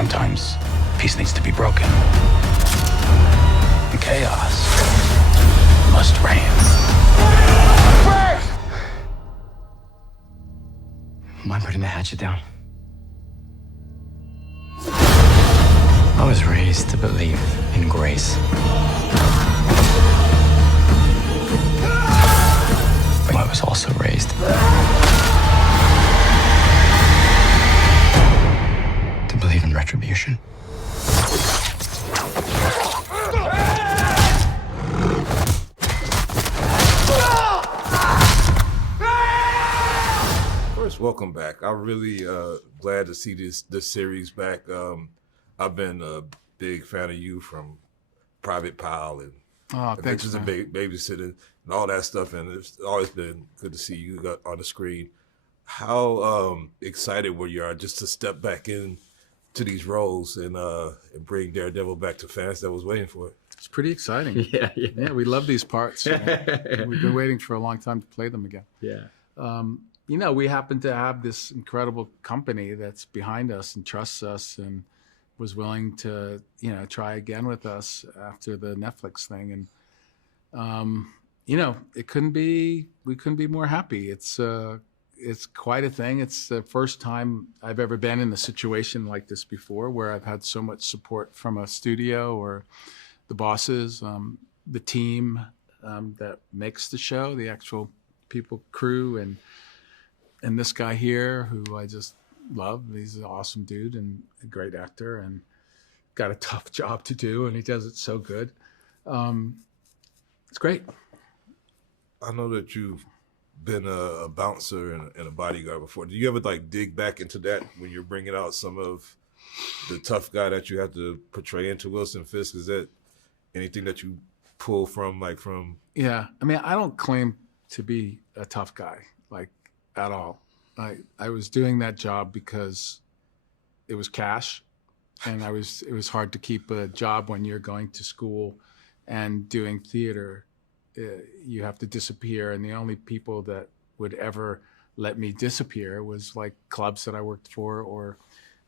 Sometimes peace needs to be broken. And chaos must reign. Mind putting the hatchet down? I was raised to believe in grace. But I was also raised to believe in retribution. First, welcome back. I'm really glad to see this series back. I've been a big fan of you from Private Pile and Adventures in Babysitting and all that stuff, and it's always been good to see you on the screen. How excited were you just to step back in to these roles and bring Daredevil back to fans that was waiting for it? It's pretty exciting. Yeah, we love these parts. We've been waiting for a long time to play them again. Yeah. You know, we happen to have this incredible company that's behind us and trusts us and was willing to, you know, try again with us after the Netflix thing. And, you know, we couldn't be more happy. It's quite a thing. It's the first time I've ever been in a situation like this before, where I've had so much support from a studio or the bosses, the team that makes the show, the actual people, crew, and this guy here who I just love. He's an awesome dude and a great actor and got a tough job to do, and he does it so good. It's great. I know that you've been a bouncer and a bodyguard before. Do you ever like dig back into that when you're bringing out some of the tough guy that you have to portray into Wilson Fisk? Is that anything that you pull from Yeah, I mean, I don't claim to be a tough guy, like, at all. I was doing that job because it was cash, and it was hard to keep a job when you're going to school and doing theater. You have to disappear, and the only people that would ever let me disappear was like clubs that I worked for, or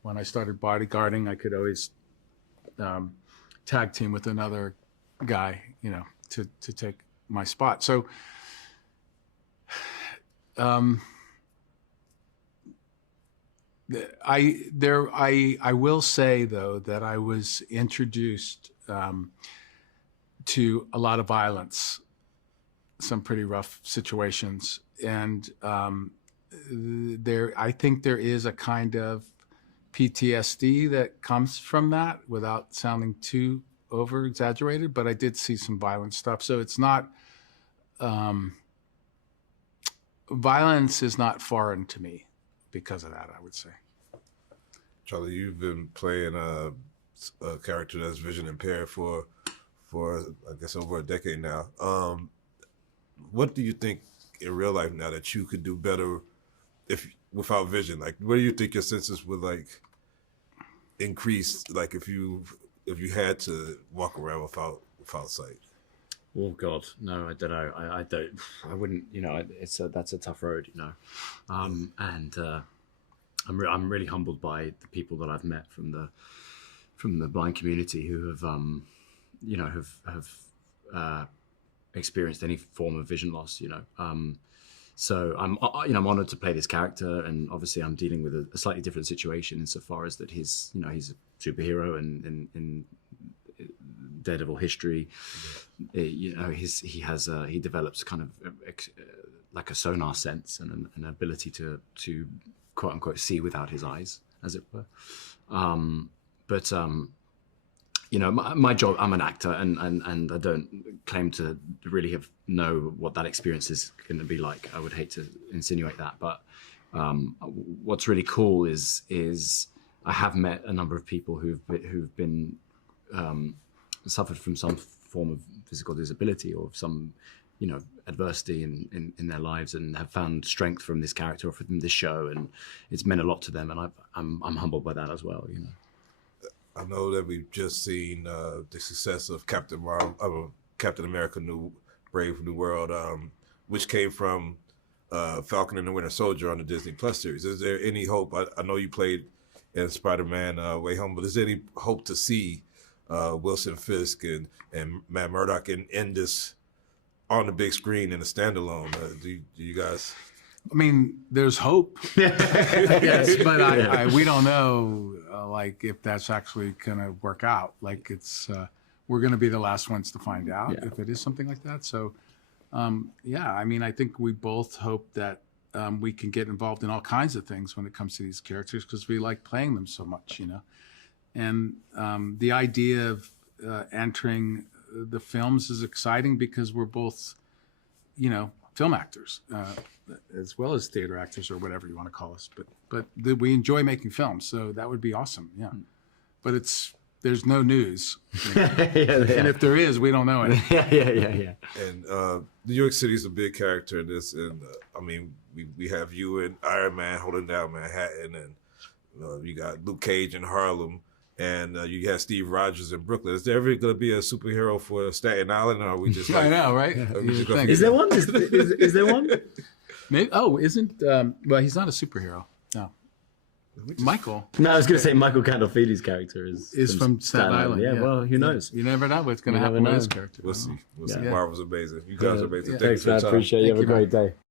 when I started bodyguarding, I could always tag team with another guy, you know, to take my spot. So I will say, though, that I was introduced to a lot of violence, some pretty rough situations, and I think there is a kind of PTSD that comes from that, without sounding too over exaggerated. But I did see some violent stuff, so it's not. Violence is not foreign to me because of that, I would say. Charlie, you've been playing a character that's vision impaired for I guess over a decade now. What do you think in real life now that you could do better without vision? Like, where do you think your senses would like increase? Like, if you had to walk around without sight? Oh God, no, I don't know. I wouldn't. You know, that's a tough road. You know, and I'm really humbled by the people that I've met from the blind community who have you know have experienced any form of vision loss. You know, so I'm honored to play this character, and obviously I'm dealing with a slightly different situation insofar as that he's a superhero and in Daredevil history. You know, he develops kind of like a sonar sense and an ability to quote unquote see without his eyes, as it were. But you know, my job, I'm an actor, and I don't claim to really know what that experience is going to be like. I would hate to insinuate that, but what's really cool is I have met a number of people who've been suffered from some form of physical disability or some, you know, adversity in their lives, and have found strength from this character or from this show, and it's meant a lot to them, and I'm humbled by that as well. You know. I know that we've just seen the success of Captain America: Brave New World, which came from Falcon and the Winter Soldier on the Disney Plus series. Is there any hope? I know you played in Spider-Man Way Home. But is there any hope to see Wilson Fisk and Matt Murdock in this on the big screen in a standalone? Do you guys? I mean, there's hope. Yes, but we don't know, like, if that's actually going to work out. Like, it's we're going to be the last ones to find out if it is something like that. So, yeah, I mean, I think we both hope that we can get involved in all kinds of things when it comes to these characters because we like playing them so much, you know. And the idea of entering the films is exciting because we're both, you know, film actors. As well as theater actors or whatever you want to call us, but we enjoy making films, so that would be awesome. Yeah, but there's no news, you know? And if there is, we don't know it. Yeah. And New York City is a big character in this, and I mean, we have you and Iron Man holding down Manhattan, and you got Luke Cage in Harlem, and you have Steve Rogers in Brooklyn. Is there ever going to be a superhero for Staten Island, or are we just? I know, right? Is there one? Is there one? Maybe, isn't well? He's not a superhero. No, Michael. No, I was going to say Michael Gandolfini's character is from Staten Island. Yeah, well, who knows? You never know what's going to happen with his character. We'll see. We'll see. Marvel's amazing. You guys are amazing. Thanks, man. I appreciate you. Have a great day.